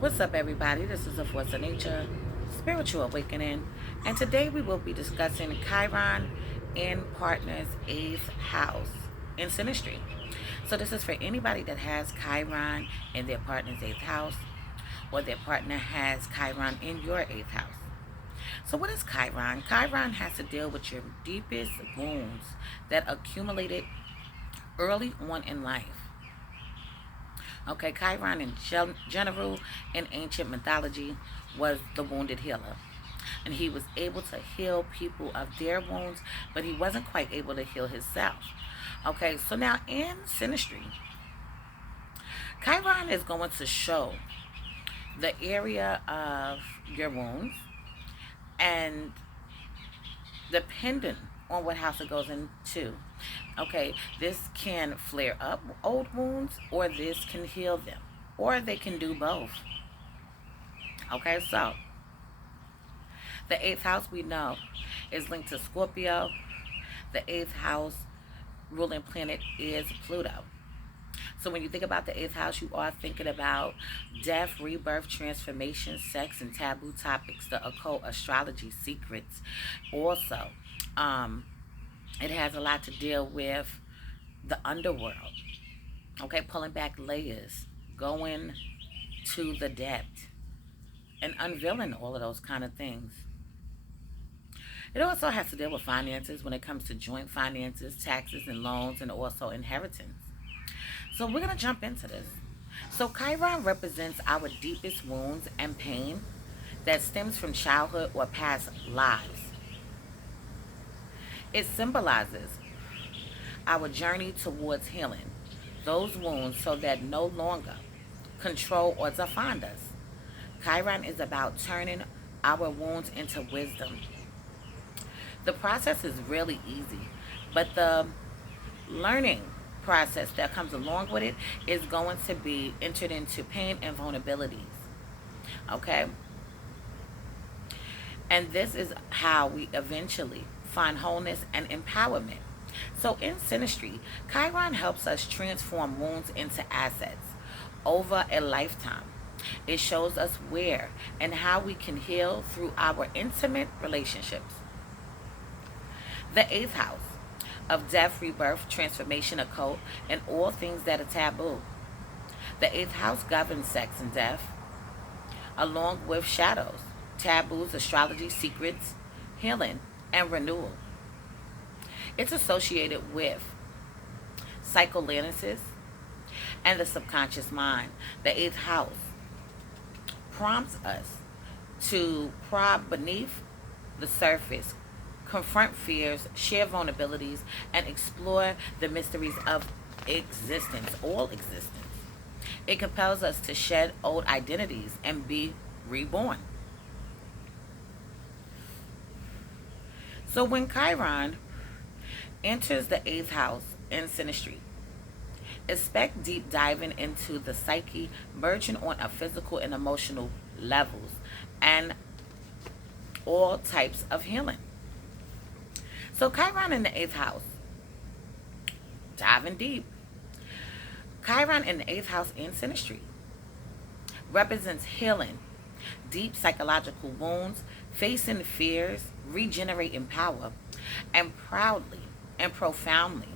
What's up, everybody? This is A Force of Nature, Spiritual Awakening, and today we will be discussing Chiron in Partner's 8th house in Synastry. So, this is for anybody that has Chiron in their partner's 8th house, or their partner has Chiron in your 8th house. So, what is Chiron? Chiron has to deal with your deepest wounds that accumulated early on in life. Okay, Chiron in general in ancient mythology was the wounded healer. And he was able to heal people of their wounds, but he wasn't quite able to heal himself. Okay, so now in Synastry, Chiron is going to show the area of your wounds, and depending on what house it goes into, okay, this can flare up old wounds, or this can heal them, or they can do both. Okay, so the 8th house we know is linked to Scorpio. The 8th house ruling planet is Pluto. So when you think about the 8th house, you are thinking about death, rebirth, transformation, sex, and taboo topics, the occult, astrology, secrets. Also, it has a lot to deal with the underworld. Okay, pulling back layers, going to the depth, and unveiling all of those kind of things. It also has to deal with finances when it comes to joint finances, taxes, and loans, and also inheritance. So we're going to jump into this. So Chiron represents our deepest wounds and pain that stems from childhood or past lives. It symbolizes our journey towards healing those wounds so that no longer control or define us. Chiron is about turning our wounds into wisdom. The process is really easy, but the learning process that comes along with it is going to be entered into pain and vulnerabilities. Okay? And this is how we eventually find wholeness and empowerment. So in Synastry, Chiron helps us transform wounds into assets over a lifetime. It shows us where and how we can heal through our intimate relationships. The 8th house of death, rebirth, transformation, occult, and all things that are taboo. The 8th house governs sex and death, along with shadows, taboos, astrology, secrets, healing, and renewal. It's associated with psychoanalysis and the subconscious mind. The 8th house prompts us to probe beneath the surface, confront fears, share vulnerabilities, and explore the mysteries of existence, all existence. It compels us to shed old identities and be reborn. So when Chiron enters the 8th house in Synastry, expect deep diving into the psyche, merging on a physical and emotional levels, and all types of healing. So Chiron in the 8th house, diving deep. Chiron in the 8th house in Synastry represents healing, deep psychological wounds, facing fears, regenerating power, and proudly and profoundly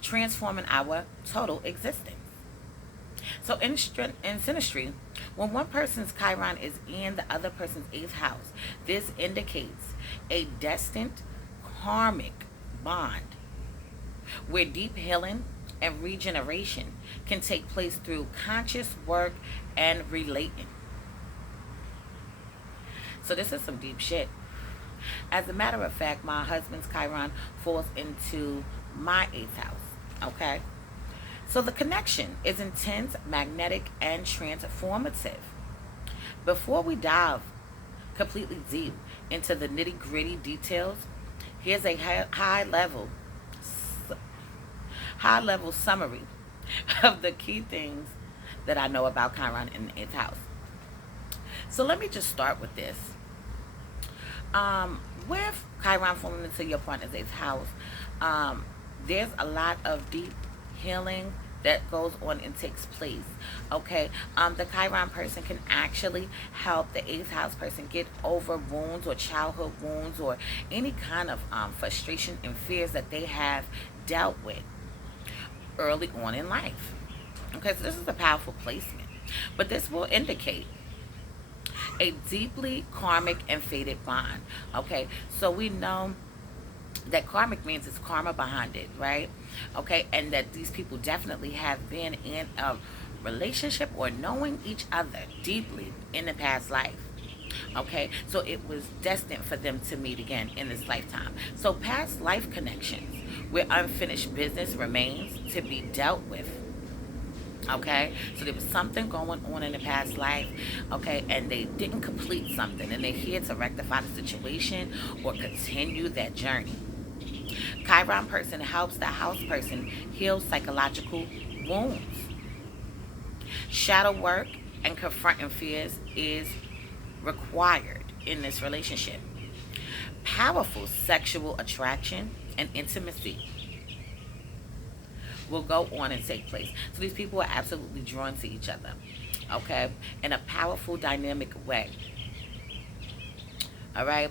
transforming our total existence. So in Synastry, when one person's Chiron is in the other person's 8th house, this indicates a destined karmic bond where deep healing and regeneration can take place through conscious work and relating. So this is some deep shit. As a matter of fact, my husband's Chiron falls into my 8th house. Okay? So the connection is intense, magnetic, and transformative. Before we dive completely deep into the nitty gritty details, here's a high level summary of the key things that I know about Chiron in the 8th house. So let me just start with this. With Chiron falling into your partner's 8th house, there's a lot of deep healing that goes on and takes place. Okay, the Chiron person can actually help the eighth house person get over wounds or childhood wounds or any kind of frustration and fears that they have dealt with early on in life. Okay, so this is a powerful placement, but this will indicate a deeply karmic and fated bond. Okay, so we know that karmic means it's karma behind it, right? Okay, and that these people definitely have been in a relationship or knowing each other deeply in the past life. Okay, so it was destined for them to meet again in this lifetime. So past life connections where unfinished business remains to be dealt with. Okay, so there was something going on in the past life, okay, and they didn't complete something, and they're here to rectify the situation or continue that journey. Chiron person helps the house person heal psychological wounds. Shadow work and confronting fears is required in this relationship. Powerful sexual attraction and intimacy will go on and take place. So these people are absolutely drawn to each other, okay, in a powerful, dynamic way. All right.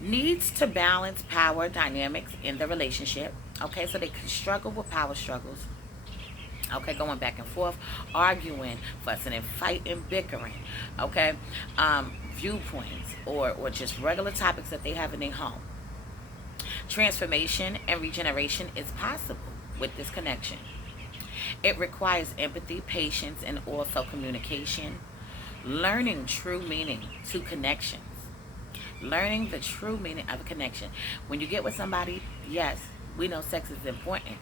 Needs to balance power dynamics in the relationship. Okay, so they can struggle with power struggles. Okay, going back and forth, arguing, fussing and fighting, bickering. Okay, viewpoints or just regular topics that they have in their home. Transformation and regeneration is possible with this connection. It requires empathy, patience, and also communication. Learning true meaning to connections. Learning the true meaning of a connection. When you get with somebody, yes, we know sex is important.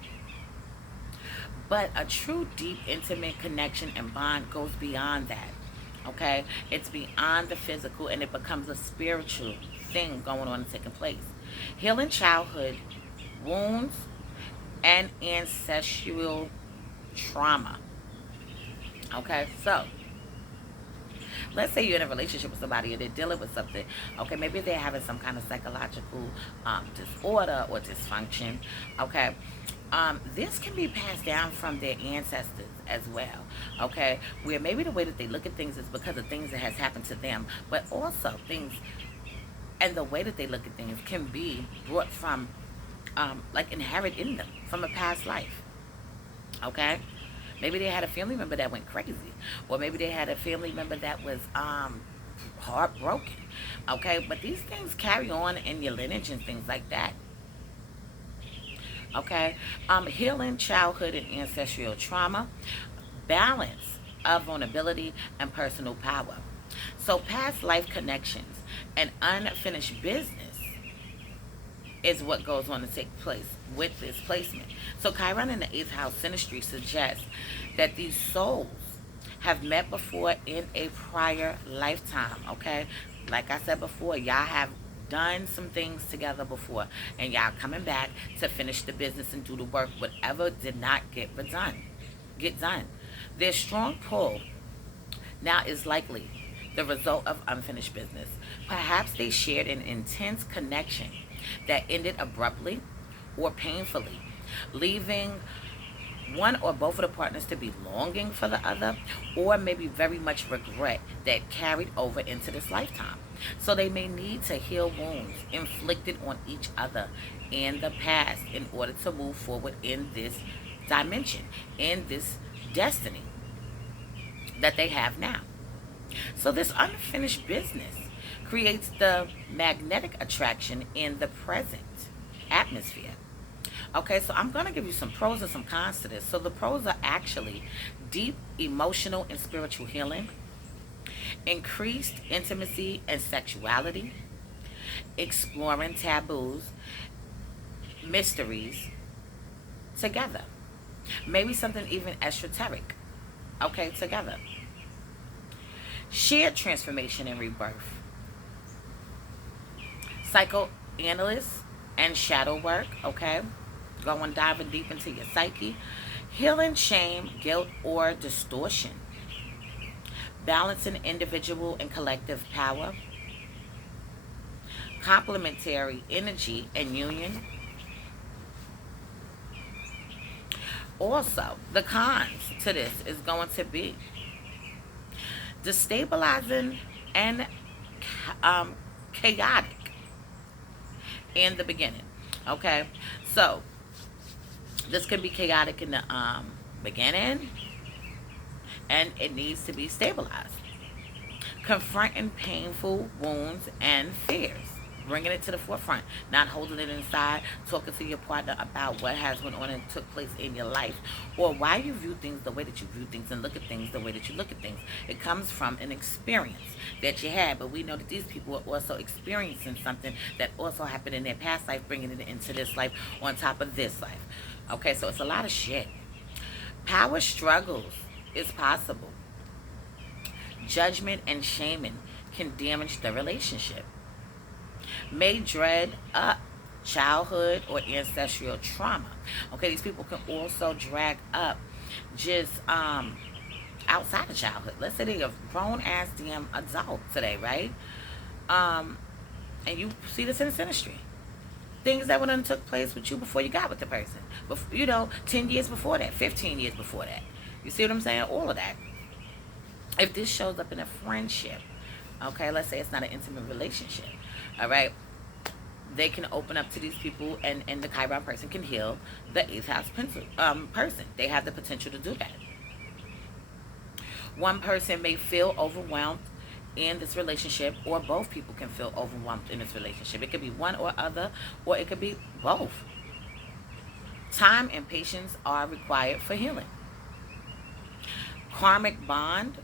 But a true, deep, intimate connection and bond goes beyond that. Okay? It's beyond the physical and it becomes a spiritual thing going on and taking place. Healing childhood wounds and ancestral trauma. Okay? So, let's say you're in a relationship with somebody and they're dealing with something. Okay, maybe they're having some kind of psychological disorder or dysfunction. Okay, this can be passed down from their ancestors as well. Okay, where maybe the way that they look at things is because of things that has happened to them, but also things and the way that they look at things can be brought from, like inherent in them from a past life. Okay. Maybe they had a family member that went crazy. Or maybe they had a family member that was heartbroken. Okay, but these things carry on in your lineage and things like that. Okay, healing childhood and ancestral trauma, balance of vulnerability and personal power. So past life connections and unfinished business is what goes on to take place with this placement. So Chiron in the 8th house synastry suggests that these souls have met before in a prior lifetime, okay? Like I said before, y'all have done some things together before, and y'all coming back to finish the business and do the work, whatever did not get done. Their strong pull now is likely the result of unfinished business. Perhaps they shared an intense connection that ended abruptly or painfully, leaving one or both of the partners to be longing for the other, or maybe very much regret that carried over into this lifetime. So they may need to heal wounds inflicted on each other in the past in order to move forward in this dimension, in this destiny that they have now. So this unfinished business creates the magnetic attraction in the present atmosphere. Okay, so I'm going to give you some pros and some cons to this. So the pros are actually deep emotional and spiritual healing, increased intimacy and sexuality, exploring taboos, mysteries together. Maybe something even esoteric, okay, together. Shared transformation and rebirth. Psychoanalysis and shadow work, okay? Going diving deep into your psyche. Healing shame, guilt, or distortion. Balancing individual and collective power. Complementary energy and union. Also, the cons to this is going to be destabilizing and um, chaotic in the beginning. Okay, so this can be chaotic in the beginning, and it needs to be stabilized. Confronting painful wounds and fears, bringing it to the forefront, not holding it inside, talking to your partner about what has went on and took place in your life, or why you view things the way that you view things and look at things the way that you look at things. It comes from an experience that you had, but we know that these people are also experiencing something that also happened in their past life, bringing it into this life on top of this life. Okay, so it's a lot of shit. Power struggles is possible. Judgment and shaming can damage the relationship. May dread up childhood or ancestral trauma. Okay, these people can also drag up just outside of childhood. Let's say they're a grown ass damn adult today, right? Um, and you see this in the Synastry. Things that went on took place with you before you got with the person. Before, 10 years before that, 15 years before that. You see what I'm saying? All of that. If this shows up in a friendship, okay, let's say it's not an intimate relationship, all right, they can open up to these people, and the Chiron person can heal the eighth house person. They have the potential to do that. One person may feel overwhelmed in this relationship, or both people can feel overwhelmed in this relationship. It could be one or other, or it could be both. Time and patience are required for healing. Karmic bond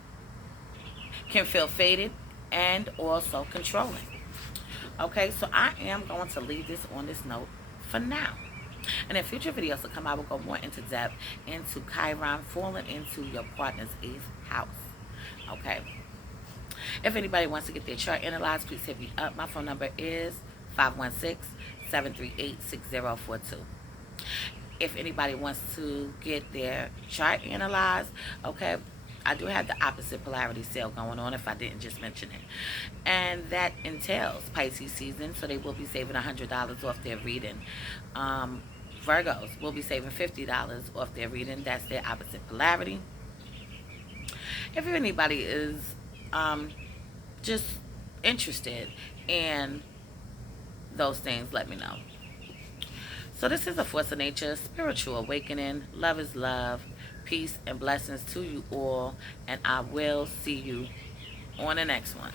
can feel faded and also controlling. Okay, so I am going to leave this on this note for now. And in future videos to come, I will go more into depth into Chiron falling into your partner's 8th house. Okay. If anybody wants to get their chart analyzed, please hit me up. My phone number is 516-738-6042. If anybody wants to get their chart analyzed, okay, I do have the opposite polarity sale going on, if I didn't just mention it. And that entails Pisces season, so they will be saving $100 off their reading. Virgos will be saving $50 off their reading. That's their opposite polarity. If anybody is just interested in those things, let me know. So this is a force of nature, spiritual awakening. Love is love. Peace and blessings to you all. And I will see you on the next one.